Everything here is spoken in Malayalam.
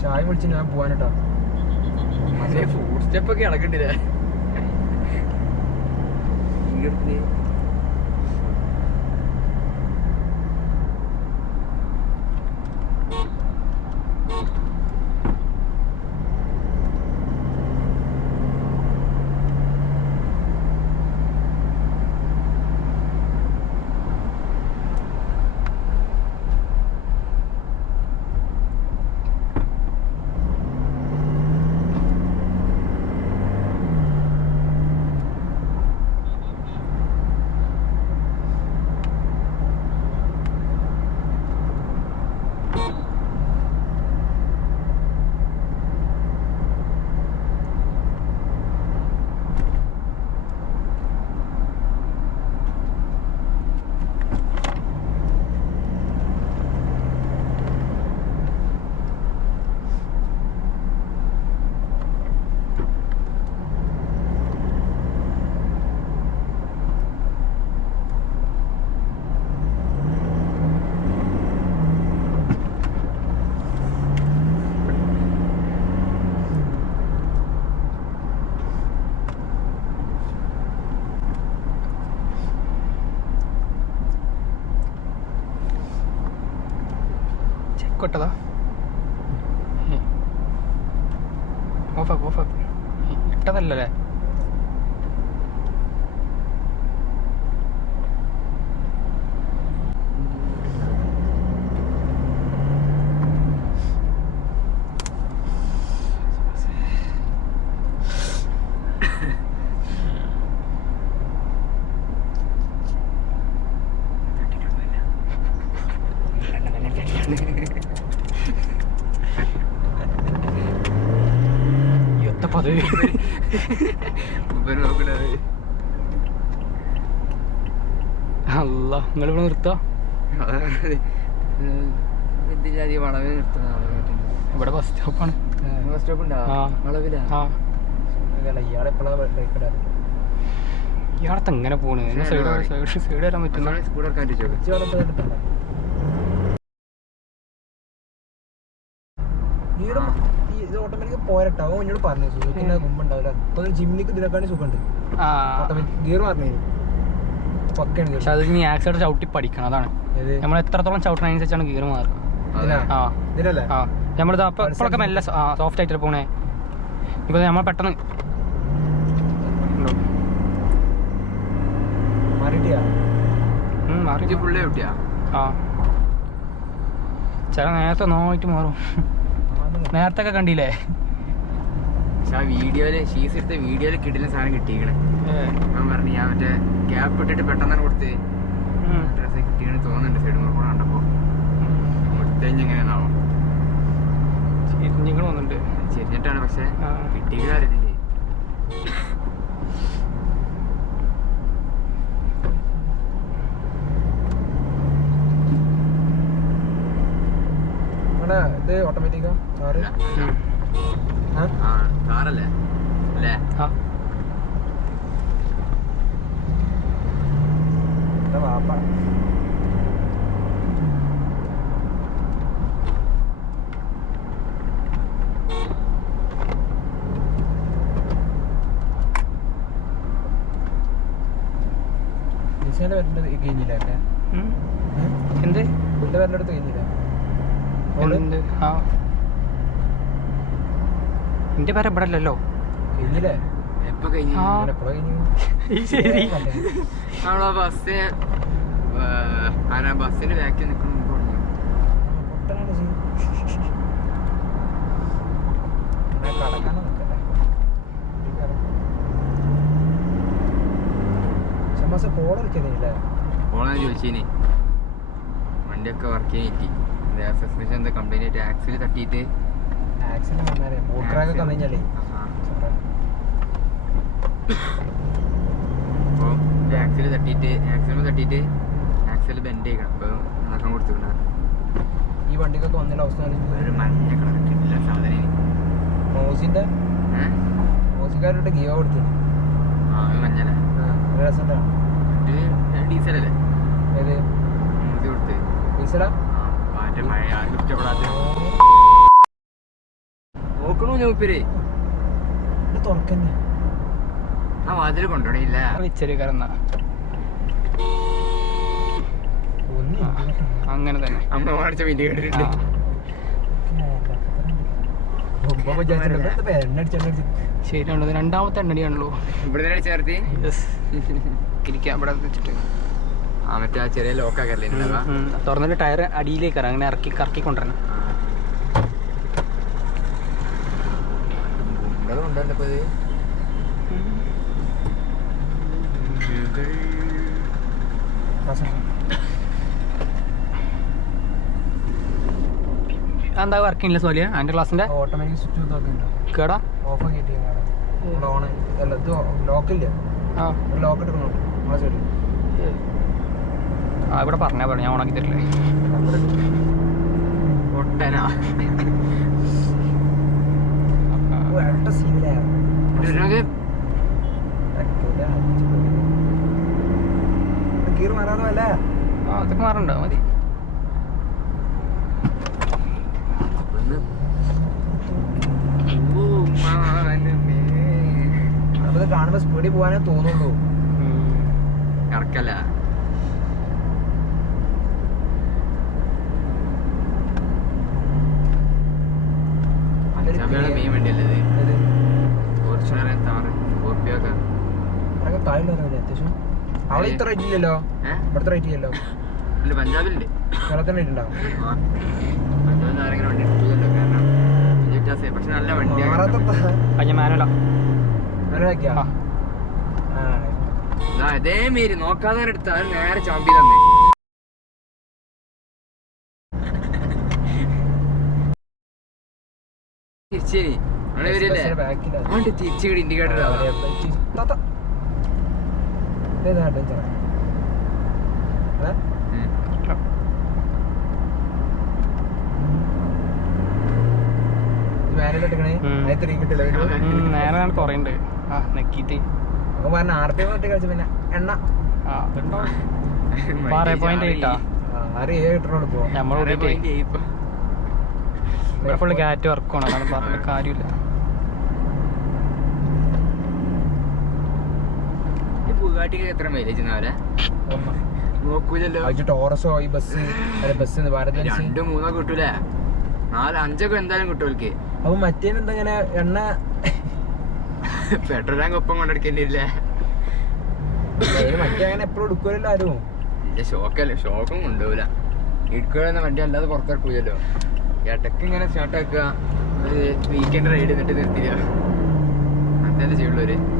ഷായി വിളിച്ച് ഞാൻ പോവാനട്ടോ. ഫുഡ് സ്റ്റെപ്പ് ഒക്കെ ഇളക്കണ്ടില്ലേ? കൊട്ടതാ ഓഫാക്ക് ഓഫാക്ക് ഇട്ടതല്ലേ അല്ല നിങ്ങളിവിടെ നിർത്തോ? ഇവിടെ ബസ് സ്റ്റോപ്പാണ്. ബസ് സ്റ്റോപ്പ് ഇയാളത്തെ എങ്ങനെ പോണ്? സൈഡ് വരാൻ പറ്റുന്ന ഓട്ടോമാറ്റിക് പോരട്ടോ. എന്നോട് പറഞ്ഞു സുഖത്തിന്റെ മുമ്പുണ്ടാവില്ല. അപ്പൊ ജിമ്മിലേക്ക് ഇതിനെക്കാണ് സുഖമുണ്ട്. ഓട്ടോമാറ്റിക് ഗിയർ പറഞ്ഞു പക്കാണ്. പക്ഷെ അത് നീ ആക്സിഡന്റ് ചവിട്ടി പഠിക്കണം. അതാണ് നമ്മൾ എത്രത്തോളം ചവിട്ടണനുസരിച്ചാണ് ഗിയർ മാറുക. ഇതിനല്ലേ നമ്മളിത് ഇപ്പോഴൊക്കെ മെല്ലെ സോഫ്റ്റ് ആയിട്ട് പോണേ. ഇപ്പൊ നമ്മൾ പെട്ടെന്ന് ചില നേരത്തെ നോയിട്ട് മാറും. നേരത്തെ ഒക്കെ കണ്ടില്ലേ? പക്ഷെ ആ വീഡിയോയില് ഷീസ് എടുത്ത വീഡിയോയില് കിട്ടുന്ന സാധനം കിട്ടിയിരിക്കണേ. ഞാൻ പറഞ്ഞു ഞാൻ മറ്റേ ഗ്യാപ്പ് ഇട്ടിട്ട് പെട്ടെന്ന് കൊടുത്ത് ഡ്രസ്സ് കിട്ടിയെന്ന് തോന്നുന്നുണ്ട്. സൈഡ് കൂടെ കണ്ടപ്പോ കൊടുത്തു കഴിഞ്ഞാൽ എങ്ങനെയാണാവും. ചെരിഞ്ഞിട്ടാണ് പക്ഷെ കിട്ടിയ കാര്യത്തില്ലേ. ഇത് ഓട്ടോമാറ്റിക്കാ കാറ്? കാറല്ലേ അല്ലേ? വാപ്പ നിശാന്റെ വരേണ്ടത് കഴിഞ്ഞില്ല. എന്ത് എന്റെ വരേണ്ടടുത്ത് കഴിഞ്ഞില്ല. എന്റെ പേര് ഇവിടെ അല്ലല്ലോ. കഴിഞ്ഞില്ലേ? എപ്പോ കഴിഞ്ഞു? ബസ്സിന് ബാക്കിൽ നിൽക്കണം. പോളാ ചോദിച്ചേനെ. വണ്ടിയൊക്കെ വർക്ക് ചെയ്തിട്ട് സസ്പെൻഷൻ എന്താ കംപ്ലൈന്റ് ആയിട്ട് ആക്സിൽ തട്ടിയിട്ട് അപ്പോൾ ആക്സിൽ തട്ടിയിട്ട് ആക്സിൽ ബെൻഡ് ചെയ്യണം. അപ്പോൾ നടക്കാൻ കൊടുത്തിട്ടുണ്ടായിരുന്നു. ഈ വണ്ടിക്കൊക്കെ വന്നില്ല അവസ്ഥ. ഒരു മഞ്ഞ കളർ കിട്ടില്ല സാധനം. മോസിക്കാരോട്ട് ഗിയോ കൊടുത്തു. മഞ്ഞല്ലേ ഡീസലല്ലേ? ഏത് കൊടുത്ത് ഡീസലാ? മറ്റേ പഴയ ഇഷ്ടപ്പെടാത്ത തുറക്കണു മൂപ്പര് തുറക്കന്നെ ആ വാതിൽ കൊണ്ടുപോയില്ല വെച്ചൊരു കറന്ന അങ്ങനെ തന്നെ അമ്മ കാണിച്ച വലിയ കേട്ടിട്ടുണ്ട് ശരിയാണല്ലോ രണ്ടാമത്തെ എണ്ണടിയാണല്ലോ ഇവിടെ തന്നെ ചേർത്തി ഇരിക്കാം ഇവിടെ വെച്ചിട്ട് ആ മറ്റേ ആ ചെറിയ ലോക്കാക്കല്ലേ തുറന്നിട്ട് ടയർ അടിയിലേക്ക് അങ്ങനെ ഇറക്കി കറക്കി കൊണ്ടുവരണം ഉണ്ടല്ലോ ഇപ്പൊ ഇത് എന്താ വർക്കിംഗ് ഇല്ല സോലിയ എൻ്റെ ക്ലാസ്സിന്റെ ഓട്ടോമാറ്റിക് സ്വിച്ച് കേടാ ഓഫ് ആക്കിയിട്ട് ഓൺ അല്ല ഇത് ലോക്കില്ല ആ ലോക്ക് ഇട്ടിരുന്നുണ്ട് ആ സൈഡിൽ ആ ഇവിടെ പറഞ്ഞാ പറഞ്ഞു ഞാൻ ഓണാക്കി തരില്ലേ ഒട്ടനാ ഗീർ മാറാന്നല്ല ആ അതൊക്കെ മാറണ്ടോ മതി അത് കാണുമ്പോ സ്പീഡിൽ പോകാനേ തോന്നുള്ളൂ ഇറക്കല്ല മെയിൻ വണ്ടിയല്ലേ ഇത് ഫോർച്യൂണർ സ്കോർപ്പിയോ ഒക്കെ താഴെ അത്യാവശ്യം അവിടെ ഇത്ര റേറ്റ് ഇല്ലല്ലോ ഇവിടുത്തെ റേറ്റ് ഇല്ലല്ലോ ഇല്ല പഞ്ചാബിലുണ്ട് കേരളത്തിന് റേറ്റ് ഉണ്ടാവും പഞ്ചാബിൽ ആരെങ്കിലും വണ്ടി എടുക്കില്ലല്ലോ കാരണം പക്ഷെ നല്ല വണ്ടിയാണ് മാനുവലാ അതേ മേരി നോക്കാതെ എടുത്ത അത് നേരെ ചാമ്പി തന്നെ തിരിച്ചേരി അവിടെ വരില്ലേ അതുകൊണ്ട് തിരിച്ചു ഇൻഡിക്കേറ്റർ നേരെ കുറേണ്ട് ആ നെക്കിട്ട് പറഞ്ഞ RPM കളിച്ച പിന്നെ എണ്ണ ഇവിടെ ഫുള്ള് കാറ്റ് വർക്കാണ് അതാണ് പറഞ്ഞ കാര്യമില്ല ബുഗാട്ടിക്ക് എത്ര മൈലേജ് നോക്കൂലല്ലോ ടോറസോ ഈ ബസ് ബസ് രണ്ടോ മൂന്നോ കിട്ടൂലേ 4-5 ഒക്കെ എന്തായാലും കിട്ടുമല്ലേ അപ്പൊ മറ്റേനെന്താ ഇങ്ങനെ എണ്ണ പെട്രോൾ ടാങ്ക് ഒപ്പം കൊണ്ടെടുക്കേണ്ടില്ലേ മറ്റേ അങ്ങനെ എപ്പോഴും എടുക്കുമല്ലോ ആരും ഇല്ല ഷോക്കും കൊണ്ടുപോകില്ല ഇടുക്കുന്ന വണ്ടി അല്ലാതെ പുറത്തിറക്കൂലല്ലോ ഇടയ്ക്ക് ഇങ്ങനെ സ്റ്റാർട്ട് ആക്കുക വീക്കെൻഡ് റൈഡ് എന്നിട്ട് നിർത്തില്ല അങ്ങനത്തെ ചെയ്യുള്ളൂ